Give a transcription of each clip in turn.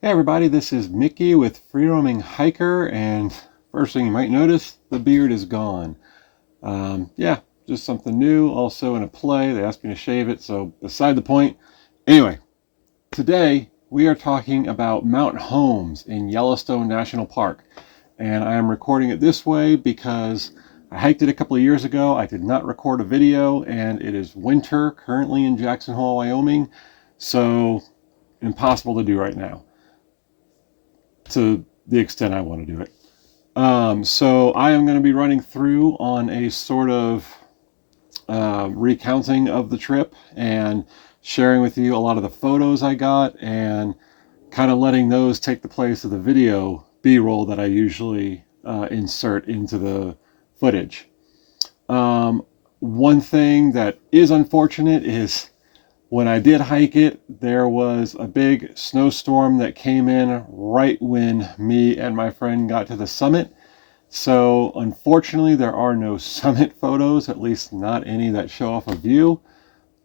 Hey everybody, this is Mickey with Free Roaming Hiker, and first thing you might notice, the beard is gone. Yeah, just something new. Also in a play, they asked me to shave it, so beside the point. Anyway, today we are talking about Mount Holmes in Yellowstone National Park, and I am recording it this way because I hiked it a couple of years ago. I did not record a video, and it is winter currently in Jackson Hole, Wyoming, so impossible to do right now to the extent I want to do it. So I am going to be running through on a sort of recounting of the trip and sharing with you a lot of the photos I got and kind of letting those take the place of the video B-roll that I usually insert into the footage. One thing that is unfortunate is when I did hike it, there was a big snowstorm that came in right when me and my friend got to the summit. So unfortunately, there are no summit photos, at least not any that show off a view,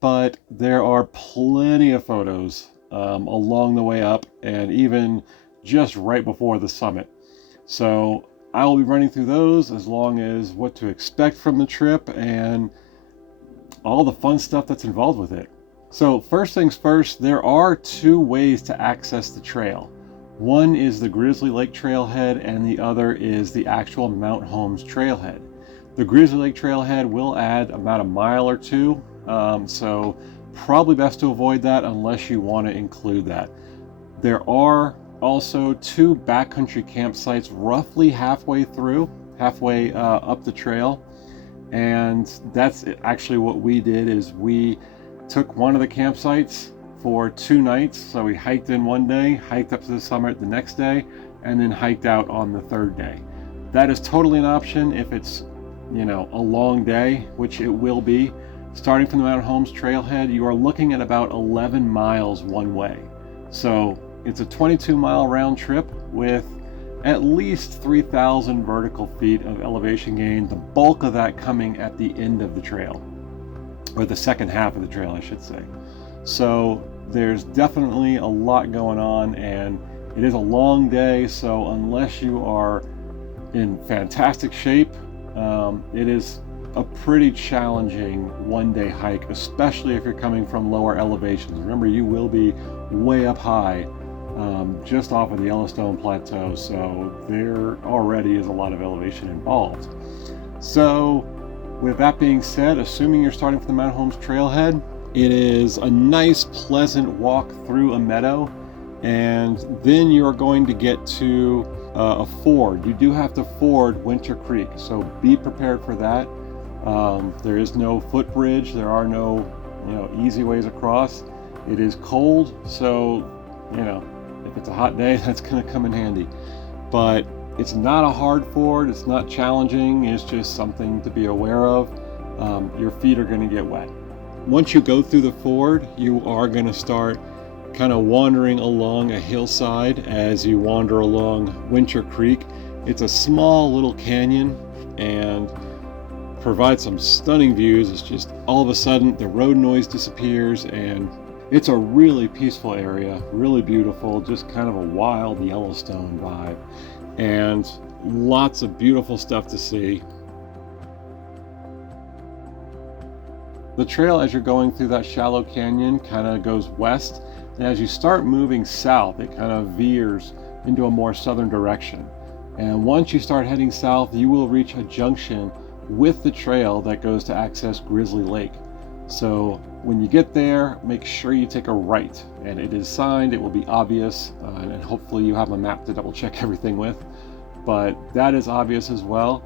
but there are plenty of photos along the way up and even just right before the summit. So I will be running through those as long as what to expect from the trip and all the fun stuff that's involved with it. So first things first, there are two ways to access the trail. One is the Grizzly Lake Trailhead and the other is the actual Mount Holmes Trailhead. The Grizzly Lake Trailhead will add about a mile or two, so probably best to avoid that unless you want to include that. There are also two backcountry campsites roughly halfway up the trail, and that's actually what we did. Is we took one of the campsites for 2 nights. So we hiked in one day, hiked up to the summit the next day, and then hiked out on the third day. That is totally an option if it's, a long day, which it will be. Starting from the Mount Holmes Trailhead, you are looking at about 11 miles one way. So it's a 22-mile round trip with at least 3,000 vertical feet of elevation gain, the bulk of that coming at the end of the trail, or the second half of the trail, I should say. So there's definitely a lot going on, and it is a long day, so unless you are in fantastic shape, it is a pretty challenging one-day hike, especially if you're coming from lower elevations. Remember, you will be way up high, just off of the Yellowstone Plateau, so there already is a lot of elevation involved. So with that being said, assuming you're starting from the Mount Holmes Trailhead, it is a nice, pleasant walk through a meadow, and then you're going to get to a ford. You do have to ford Winter Creek, so be prepared for that. There is no footbridge. There are no, easy ways across. It is cold, so, if it's a hot day, that's going to come in handy. But it's not a hard ford, it's not challenging, it's just something to be aware of. Your feet are going to get wet. Once you go through the ford, you are going to start kind of wandering along a hillside as you wander along Winter Creek. It's a small little canyon and provides some stunning views. It's just all of a sudden the road noise disappears and it's a really peaceful area, really beautiful, just kind of a wild Yellowstone vibe. And lots of beautiful stuff to see. The trail, as you're going through that shallow canyon, kind of goes west, and as you start moving south, it kind of veers into a more southern direction. And once you start heading south, you will reach a junction with the trail that goes to access Grizzly Lake. So when you get there, make sure you take a right, and it is signed, it will be obvious, and hopefully you have a map to double check everything with, but that is obvious as well.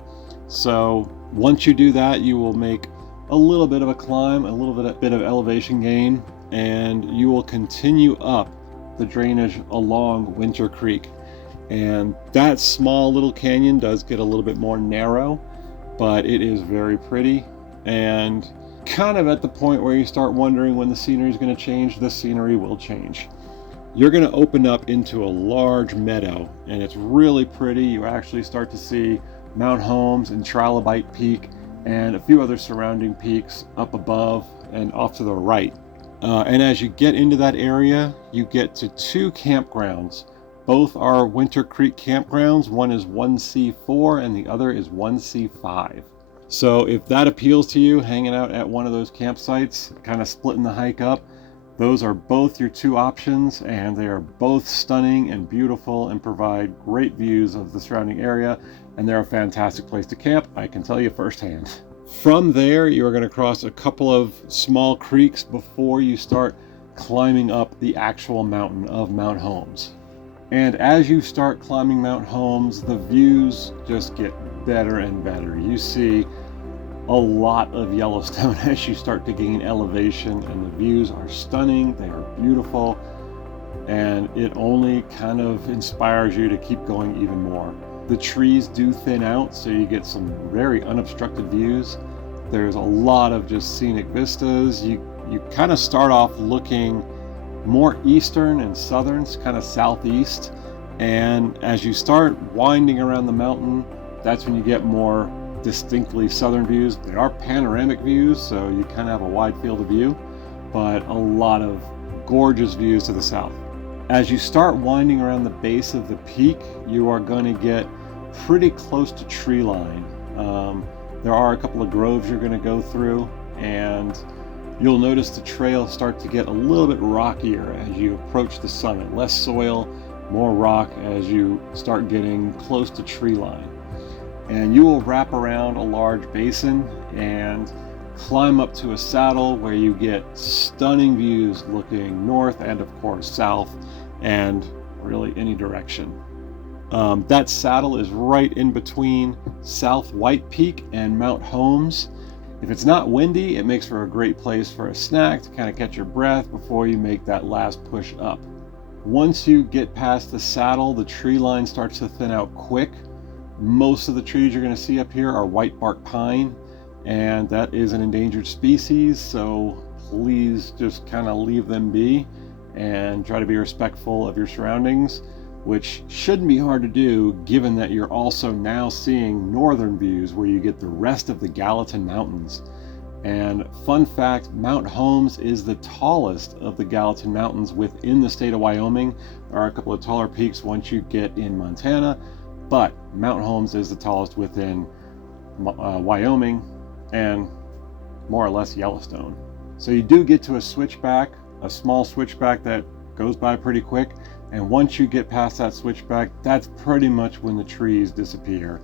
So once you do that, you will make a little bit of a climb, a little bit of elevation gain, and you will continue up the drainage along Winter Creek. And that small little canyon does get a little bit more narrow, but it is very pretty, and kind of at the point where you start wondering when the scenery is going to change, the scenery will change. You're going to open up into a large meadow, and it's really pretty. You actually start to see Mount Holmes and Trilobite Peak and a few other surrounding peaks up above and off to the right. And as you get into that area, you get to two campgrounds. Both are Winter Creek campgrounds. One is 1C4 and the other is 1C5. So if that appeals to you, hanging out at one of those campsites, kind of splitting the hike up, those are both your two options, and they are both stunning and beautiful and provide great views of the surrounding area, and they're a fantastic place to camp, I can tell you firsthand. From there, you're going to cross a couple of small creeks before you start climbing up the actual mountain of Mount Holmes. And as you start climbing Mount Holmes, the views just get better and better. You see a lot of Yellowstone as you start to gain elevation, and the views are stunning, they are beautiful, and it only kind of inspires you to keep going even more. The trees do thin out, so you get some very unobstructed views. There's a lot of just scenic vistas. You kind of start off looking more eastern and southern, kind of southeast, and as you start winding around the mountain, that's when you get more distinctly southern views. They are panoramic views, so you kind of have a wide field of view, but a lot of gorgeous views to the south. As you start winding around the base of the peak, you are going to get pretty close to tree line. There are a couple of groves you're going to go through, and you'll notice the trail start to get a little bit rockier as you approach the summit. Less soil, more rock as you start getting close to tree line. And you will wrap around a large basin and climb up to a saddle where you get stunning views looking north and of course south and really any direction. That saddle is right in between South White Peak and Mount Holmes. If it's not windy, it makes for a great place for a snack to kind of catch your breath before you make that last push up. Once you get past the saddle, the tree line starts to thin out quick. Most of the trees you're going to see up here are white bark pine, and that is an endangered species, so please just kind of leave them be and try to be respectful of your surroundings, which shouldn't be hard to do given that you're also now seeing northern views where you get the rest of the Gallatin Mountains. And fun fact, Mount Holmes is the tallest of the Gallatin Mountains within the state of Wyoming. There are a couple of taller peaks once you get in Montana, but Mount Holmes is the tallest within Wyoming and more or less Yellowstone. So you do get to a switchback, a small switchback that goes by pretty quick, and once you get past that switchback, that's pretty much when the trees disappear,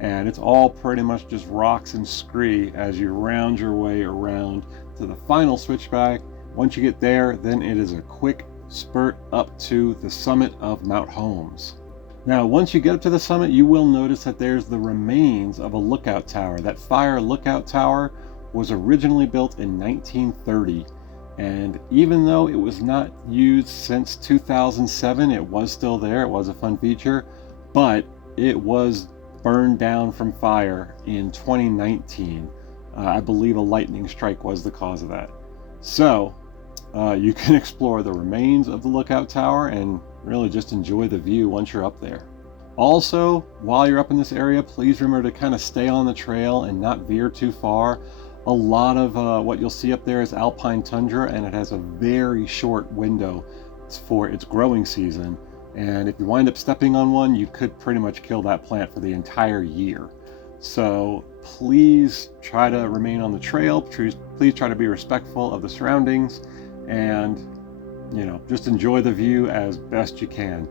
and it's all pretty much just rocks and scree as you round your way around to the final switchback. Once you get there, then it is a quick spurt up to the summit of Mount Holmes. Now, once you get up to the summit, you will notice that there's the remains of a lookout tower. That fire lookout tower was originally built in 1930. And even though it was not used since 2007, it was still there. It was a fun feature, but it was burned down from fire in 2019. I believe a lightning strike was the cause of that. So you can explore the remains of the lookout tower and really just enjoy the view once you're up there. Also, while you're up in this area, please remember to kind of stay on the trail and not veer too far. A lot of what you'll see up there is alpine tundra, and it has a very short window for its growing season. And if you wind up stepping on one, you could pretty much kill that plant for the entire year. So please try to remain on the trail. Please try to be respectful of the surroundings, and just enjoy the view as best you can.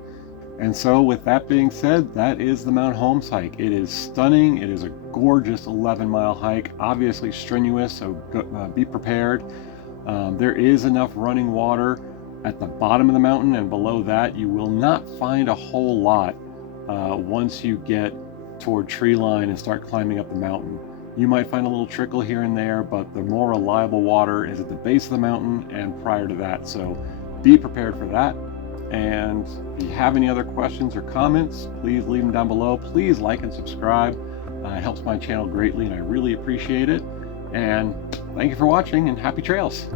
And so with that being said, that is the Mount Holmes hike. It is stunning. It is a gorgeous 11-mile hike, obviously strenuous, so be prepared. There is enough running water at the bottom of the mountain, and below that you will not find a whole lot once you get toward tree line and start climbing up the mountain. You might find a little trickle here and there, but the more reliable water is at the base of the mountain and prior to that, so be prepared for that. And if you have any other questions or comments, please leave them down below. Please like and subscribe. It helps my channel greatly, and I really appreciate it. And thank you for watching, and happy trails.